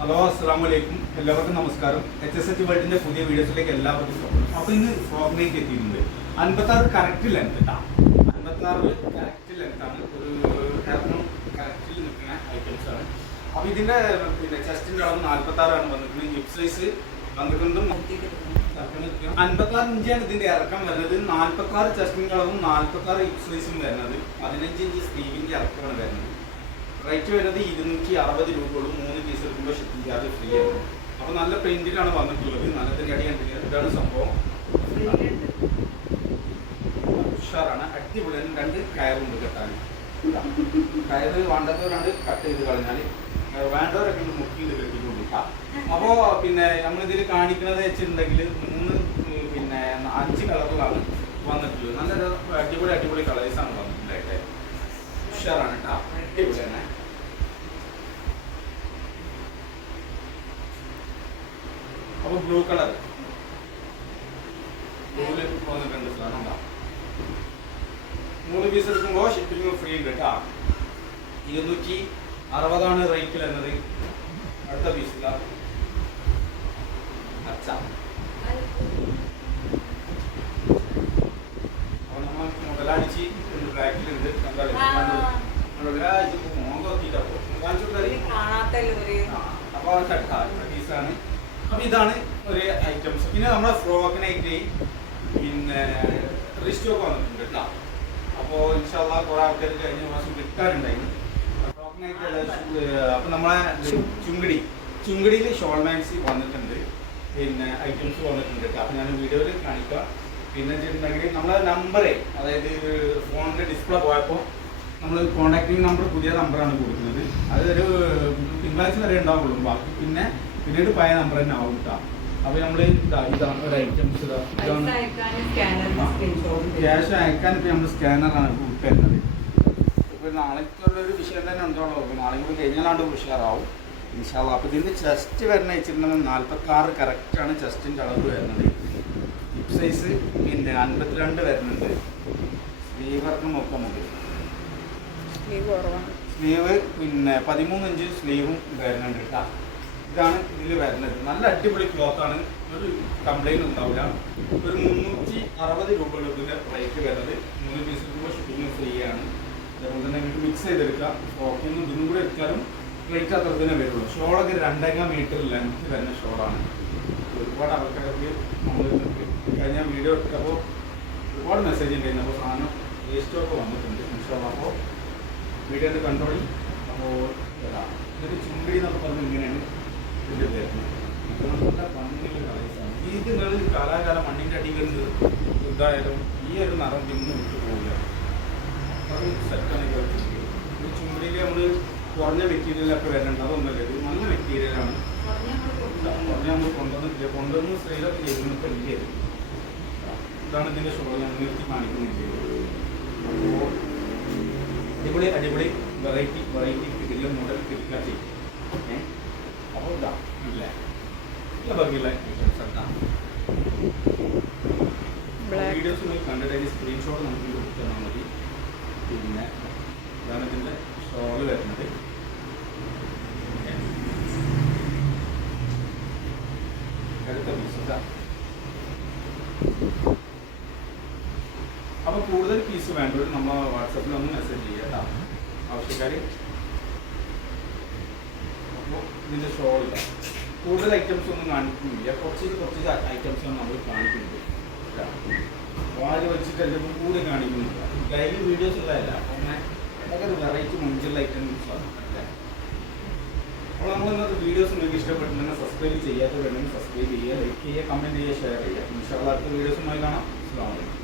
Hello അസ്സാം വലൈക്കും എല്ലാവർക്കും നമസ്കാരം. എച്ച് എസ് എച്ച് വേൾഡിന്റെ പുതിയ വീഡിയോസിലേക്ക് എല്ലാവർക്കും സ്വാഗതം. അപ്പൊ ഇന്ന് ഫ്രോക്കിലേക്ക് എത്തിയിട്ടുണ്ട്. അൻപത്തി ആറ് കറക്റ്റ് ലെങ്ത് കേട്ടോ അൻപത്തി ആറ് കറക്റ്റ് ലെങ്ത് ഒരു ഹെർമോൺ കറക്റ്റിൽ നിൽക്കുന്ന ഐറ്റംസ് ആണ്. അപ്പൊ ഇതിന്റെ പിന്നെ ചെസ്റ്റിന്റെ അളവ് നാൽപ്പത്തി ആറാണ് വന്നിരിക്കുന്നത്. ഹിപ്പ് സൈസ് അൻപത്തി ആറ് ഇഞ്ചാണ് ഇതിന്റെ ഇറക്കം വരുന്നത്. നാൽപ്പത്തി ആറ് ചെസ്റ്റിന്റെ അളവും നാൽപ്പത്തി ആറ് ഹിപ്പ് സൈസും വരുന്നത്. പതിനഞ്ച് ഇഞ്ച് സ്ലീവിന്റെ ഇറക്കമാണ് വരുന്നത്. റേറ്റ് വരുന്നത് ഇരുന്നൂറ്റി അറുപത് രൂപയുള്ളൂ മൂന്ന് പീസ് എടുക്കുമ്പോൾ ഷിപ്പിംഗ് ചാർജ് ഫ്രീ ആണ്. അപ്പോൾ നല്ല പ്രിന്റിലാണ് വന്നിട്ടുള്ളത്. നല്ല അടി കണ്ടില്ല? ഇതാണ് സംഭവം. ഉഷാറാണ്. അടിപൊളിയാണ്. രണ്ട് കയറുണ്ട് കെട്ടാൻ. കയറ് വേണ്ടവരാണ് കട്ട് ചെയ്ത് കളഞ്ഞാൽ വേണ്ടവരൊക്കെ മുക്കി ഇത് കെട്ടിക്കൊണ്ടിരിക്കാം. അപ്പോൾ പിന്നെ നമ്മളിതിൽ കാണിക്കുന്നത് വെച്ചിട്ടുണ്ടെങ്കിൽ മൂന്ന് പിന്നെ അഞ്ച് കളറുകളാണ് വന്നിട്ടുള്ളത്. നല്ല അടിപൊളി അടിപൊളി കളേഴ്സാണ് വന്നിട്ടുള്ളത്. ഉഷാറാണ് കേട്ടോ. അടിപൊളിയാണ്. അപ്പൊ ബ്ലൂ കളർ ബ്ലൂൽ വന്നിട്ടുണ്ട് സാധനം മൂന്ന് പീസ് എടുക്കുമ്പോൾ ഷിപ്പിംഗ് ഫ്രീ ഉണ്ട് കേട്ടോ. ഇരുന്നൂറ്റി അറുപതാണ് റേറ്റ് വരുന്നത്. അടുത്ത പീസില്ല അച്ഛ. മുതലാളിച്ച് ബ്ലാക്കിലുണ്ട് മുതലാളിച്ച് അപ്പോൾ ഇതാണ് ഒരു ഐറ്റംസ് പിന്നെ നമ്മുടെ ഫ്രോക്കിനായിട്ട് പിന്നെ റീസ്റ്റോക്ക് വന്നിട്ടുണ്ട് കേട്ടോ അപ്പോൾ ഇൻഷാല്ല കുറെ ആൾക്കാർ കഴിഞ്ഞ മാസം കിട്ടാറുണ്ടായിരുന്നു അപ്പോൾ നമ്മളെ ചുങ്കടി ചുങ്കടിയിൽ ഷോൾ മാക്സി വന്നിട്ടുണ്ട് പിന്നെ ഐറ്റംസ് വന്നിട്ടുണ്ട് കേട്ടോ അപ്പൊ ഞാൻ വീഡിയോയിൽ കാണിക്കാം പിന്നെ വെച്ചിട്ടുണ്ടെങ്കിൽ നമ്മളെ നമ്പറേ അതായത് ഫോണിന്റെ ഡിസ്പ്ലേ പോയപ്പോൾ നമ്മൾ കോൺടാക്റ്റിംഗ് നമ്പർ പുതിയ നമ്പറാണ് കൊടുക്കുന്നത്. അതൊരു തിങ്കളാഴ്ച വരെ ഉണ്ടാവുള്ളൂ. ബാക്കി പിന്നെ പിന്നീട് പഴയ നമ്പർ തന്നെ ആവും കേട്ടോ അപ്പൊ നമ്മൾ ഇതാ ഇതാണ് ഒരു ഐറ്റംസ് ക്യാഷ് അയക്കാൻ ഇപ്പൊ നമ്മൾ സ്കാനറാണ് തരുന്നത് ഇപ്പൊ നാളേക്കുള്ള ഒരു വിഷയം തന്നെ ഉണ്ടോളൂ അപ്പൊ നാളെ കൂടി കഴിഞ്ഞാലാണ്ട് ഉഷാറാവും. ഇൻഷാല്ല അപ്പൊ ഇതിന്റെ ചെസ്റ്റ് വരുന്ന വെച്ചിട്ടുണ്ടെങ്കിൽ നാൽപ്പത്തി ആറ് കറക്റ്റാണ് ചെസ്റ്റിന്റെ അളവ് വരുന്നത്. ഹിപ്പ് സൈസ് പിന്നെ അൻപത്തിരണ്ട് വരുന്നുണ്ട്. സ്ലീവറിന് നോക്കാൻ മതി കുറവാണ്. സ്ലീവ് പിന്നെ പതിമൂന്ന് ഇഞ്ച് സ്ലീവും വരുന്നുണ്ട് ഇതാണ് ഇതിൽ വരുന്നത്. നല്ല അടിപൊളി ക്ലോത്ത് ആണ്. ഒരു കംപ്ലൈന്റ് ഉണ്ടാവില്ല. ഒരു മുന്നൂറ്റി അറുപത് രൂപയുള്ള ഇതിന്റെ റേറ്റ് വരുന്നത്. മൂന്ന് പീസ് രൂപ ഷിപ്പിംഗ് ഫ്രീ ആണ്. അതേപോലെ തന്നെ നിങ്ങൾക്ക് മിക്സ് ചെയ്തെടുക്കാം ഫ്രോക്കിൽ നിന്ന് ഇതും കൂടെ എടുത്താലും റേറ്റ് അത്ര തന്നെ വരുള്ളൂ. ഷോളൊക്കെ രണ്ടേകാൽ മീറ്റർ ലെങ്ത് വരുന്ന ഷോളാണ് ഒരുപാട് ആൾക്കാർക്ക് നമ്മൾ കഴിഞ്ഞ വീഡിയോ എടുത്തപ്പോൾ ഒരുപാട് മെസ്സേജ് ഉണ്ടായിരുന്നു. അപ്പോൾ സാധനം വേസ്റ്റൊക്കെ വന്നിട്ടുണ്ട്. ഇൻഷോളപ്പോൾ വീഡിയോ കൺട്രോളിൽ അപ്പോൾ ഇതൊരു ചുണ്ടി എന്നൊക്കെ പറഞ്ഞ് ഇങ്ങനെയാണ് ഇതിന്റെ വരുന്നത്. നല്ല ഭംഗിയുള്ള കളേഴ്സാണ്. ഇത് നിങ്ങൾ കാലാകാലം മണ്ണിന്റെ ഇതായാലും ഈ ഒരു നിറം പിന്നെ വിട്ടു പോകില്ല അത് സെറ്റാണ് ഈ ചുങ്കടിയിൽ നമ്മൾ കുറഞ്ഞ മെറ്റീരിയലൊക്കെ വരേണ്ട അതൊന്നുമല്ല ഇത് നല്ല മെറ്റീരിയലാണ് കുറഞ്ഞ നമ്മൾ കൊണ്ടുവന്നിട്ടില്ല. കൊണ്ടുവന്ന് സ്ത്രീകളൊക്കെ ചെയ്തിരുന്നു ഇല്ലേ ഇല്ല. ഇത്. ഇതാണ് ഇതിന്റെ ഷോ ഞാൻ നിർത്തി കാണിക്കുന്നില്ല. അപ്പോൾ അടിപൊളി അടിപൊളി വെറൈറ്റി വെറൈറ്റി കിട്ടില്ല മോഡൽ കിട്ടില്ല ചെയ്യും. ഏഹ് അപ്പോൾ ഇതാ ഇല്ല? നല്ല ഭംഗിയുള്ള ഐറ്റംസ് ആണ് Black. വീഡിയോസ് നിങ്ങൾ കണ്ടിട്ട് സ്ക്രീൻഷോട്ട് നമുക്ക് കൊടുത്തു തന്നാൽ മതി. പിന്നെ ഇതാണ് ഇതിന്റെ ഷോൾ വരുന്നത്. അടുത്ത പീസ് ഇതാ. അപ്പോൾ കൂടുതൽ പീസ് വേണ്ടവർ നമ്മൾ വാട്സപ്പിൽ ഒന്ന് മെസ്സേജ് ചെയ്യുക കേട്ടോ ആവശ്യക്കാർ അപ്പോൾ ഇതിന്റെ കൂടുതൽ ഐറ്റംസ് ഒന്നും കാണിക്കുന്നില്ല. കുറച്ച് കുറച്ച് ഐറ്റംസ് ആണ് നമ്മൾ കാണിക്കുന്നത്. വാൽ വെച്ചിട്ട് എല്ലാം കൂടി കാണിക്കുന്നില്ല. ഡെയിലി വീഡിയോസ് ഉള്ളതല്ല. അങ്ങനെ അതൊക്കെ വെറൈറ്റി മുഞ്ചുള്ള ഐറ്റംസ് ആണ്. അല്ലേ? അപ്പോൾ നമ്മൾ ഇന്നത്തെ വീഡിയോസ് നിങ്ങൾക്ക് ഇഷ്ടപ്പെട്ടിട്ടുണ്ടെങ്കിൽ സബ്സ്ക്രൈബ് ചെയ്യാത്തവരുണ്ടെങ്കിൽ സബ്സ്ക്രൈബ് ചെയ്യുക ലൈക്ക് ചെയ്യുക കമന്റ് ചെയ്യുക ഷെയർ ചെയ്യുക. ഇൻഷാള്ള അടുത്ത വീഡിയോസുമായി കാണാം. അസ്സാം വലൈക്കും